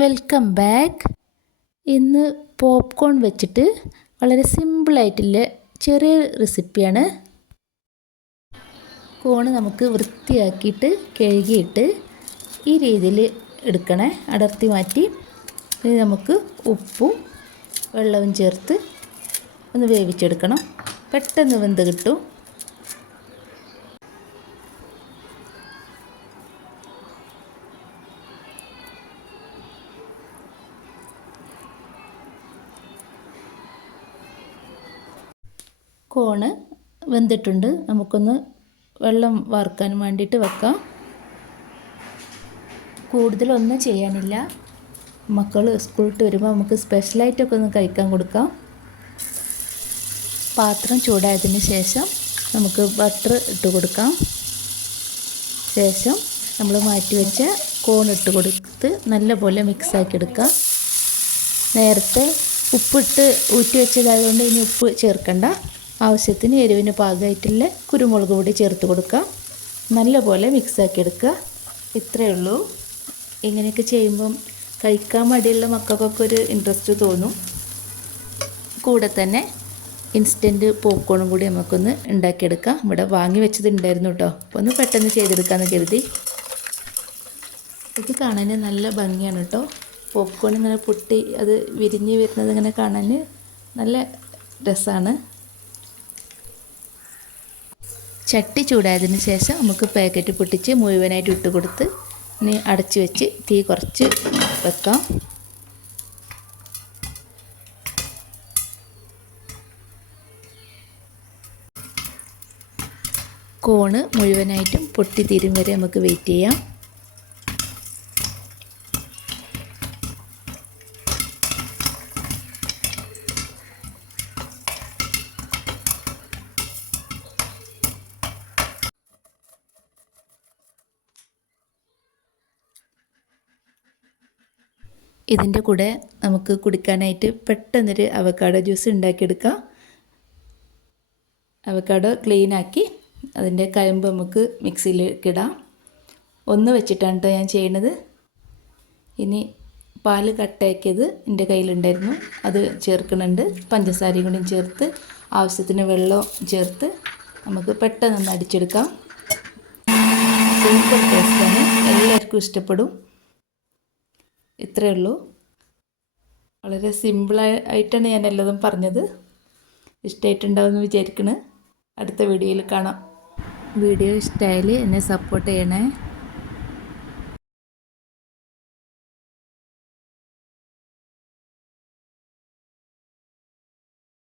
Welcome back ഇന്ന് popcorn വെച്ചിട്ട് വളരെ സിമ്പിളായിട്ടുള്ള ചെറിയ റെസിപ്പിയാണ് കോണ് നമുക്ക് വൃത്തിയാക്കിയിട്ട് കഴുകിയിട്ട് ഈ രീതിയിൽ എടുക്കണേ. അടർത്തി മാറ്റി. ഇനി നമുക്ക് ഉപ്പും വെള്ളവും ചേർത്ത് ഒന്ന് വേവിച്ചെടുക്കണം. പെട്ടെന്ന് വെന്ത് കിട്ടും. കോണ് വെന്തിട്ടുണ്ട്. നമുക്കൊന്ന് വെള്ളം വാർക്കാൻ വേണ്ടിയിട്ട് വെക്കാം. കൂടുതലൊന്നും ചെയ്യാനില്ല. മക്കൾ സ്കൂളിട്ട് വരുമ്പോൾ നമുക്ക് സ്പെഷ്യലായിട്ടൊക്കെ ഒന്ന് കഴിക്കാൻ കൊടുക്കാം. പാത്രം ചൂടായതിന് ശേഷം നമുക്ക് ബട്ടർ ഇട്ട് കൊടുക്കാം. ശേഷം നമ്മൾ മാറ്റി വെച്ച കോൺ ഇട്ട് കൊടുത്ത് നല്ലപോലെ മിക്സാക്കി എടുക്കാം. നേരത്തെ ഉപ്പിട്ട് ഊറ്റി വെച്ചതായതുകൊണ്ട് ഇനി ഉപ്പ് ചേർക്കണ്ട. ആവശ്യത്തിന് എരിവിന് പാകമായിട്ടുള്ള കുരുമുളക് പൊടി ചേർത്ത് കൊടുക്കുക. നല്ലപോലെ മിക്സാക്കി എടുക്കുക. ഇത്രയേ ഉള്ളൂ. ഇങ്ങനെയൊക്കെ ചെയ്യുമ്പം കഴിക്കാൻ മടിയുള്ള മക്കൾക്കൊക്കെ ഒരു ഇൻട്രസ്റ്റ് തോന്നും. കൂടെ തന്നെ ഇൻസ്റ്റന്റ് പോപ്കോണും കൂടി നമുക്കൊന്ന് ഉണ്ടാക്കിയെടുക്കാം. ഇവിടെ വാങ്ങി വെച്ചത് ഉണ്ടായിരുന്നു കേട്ടോ. അപ്പോൾ ഒന്ന് പെട്ടെന്ന് ചെയ്തെടുക്കാമെന്ന് കരുതി. ഇത് കാണാൻ നല്ല ഭംഗിയാണ് കേട്ടോ. പോപ്കോൺ ഇങ്ങനെ പൊട്ടി അത് വിരിഞ്ഞ് വരുന്നത് ഇങ്ങനെ കാണാൻ നല്ല രസമാണ് ചട്ടി ചൂടായതിന് ശേഷം നമുക്ക് പാക്കറ്റ് പൊട്ടിച്ച് മുഴുവനായിട്ട് ഇട്ട് കൊടുത്ത് ഇനി അടച്ച് വെച്ച് തീ കുറച്ച് വെക്കാം. കോണ് മുഴുവനായിട്ടും പൊട്ടി തീരും വരെ നമുക്ക് വെയിറ്റ് ചെയ്യാം. ഇതിന്റെ കൂടെ നമുക്ക് കുടിക്കാനായിട്ട് പെട്ടെന്നൊരു അവക്കാഡോ ജ്യൂസ് ഉണ്ടാക്കിയെടുക്കാം. അവക്കാഡോ ക്ലീനാക്കി അതിന്റെ കയമ്പ് നമുക്ക് മിക്സിയിലേക്ക് ഇടാം. ഒന്ന് വെച്ചിട്ടാണ് കേട്ടോ ഞാൻ ചെയ്യണത്. ഇനി പാൽ കട്ടയാക്കിയത് എന്റെ കയ്യിലുണ്ടായിരുന്നു. അത് ചേർക്കുന്നുണ്ട് പഞ്ചസാരയും കൂടി ചേർത്ത് ആവശ്യത്തിന് വെള്ളം ചേർത്ത് നമുക്ക് പെട്ടെന്ന് ഒന്ന് അടിച്ചെടുക്കാം സൂപ്പർ ടേസ്റ്റാണ് എല്ലാവർക്കും ഇഷ്ടപ്പെടും. ഇത്രയേ ഉള്ളൂ. വളരെ സിമ്പിളായിട്ടാണ് ഞാൻ എല്ലാതും പറഞ്ഞത്. ഇഷ്ടമായിട്ടുണ്ടാവുമെന്ന് വിചാരിക്കണ്. അടുത്ത വീഡിയോയിൽ കാണാം. വീഡിയോ ഇഷ്ടമായാൽ എന്നെ സപ്പോർട്ട് ചെയ്യണേ.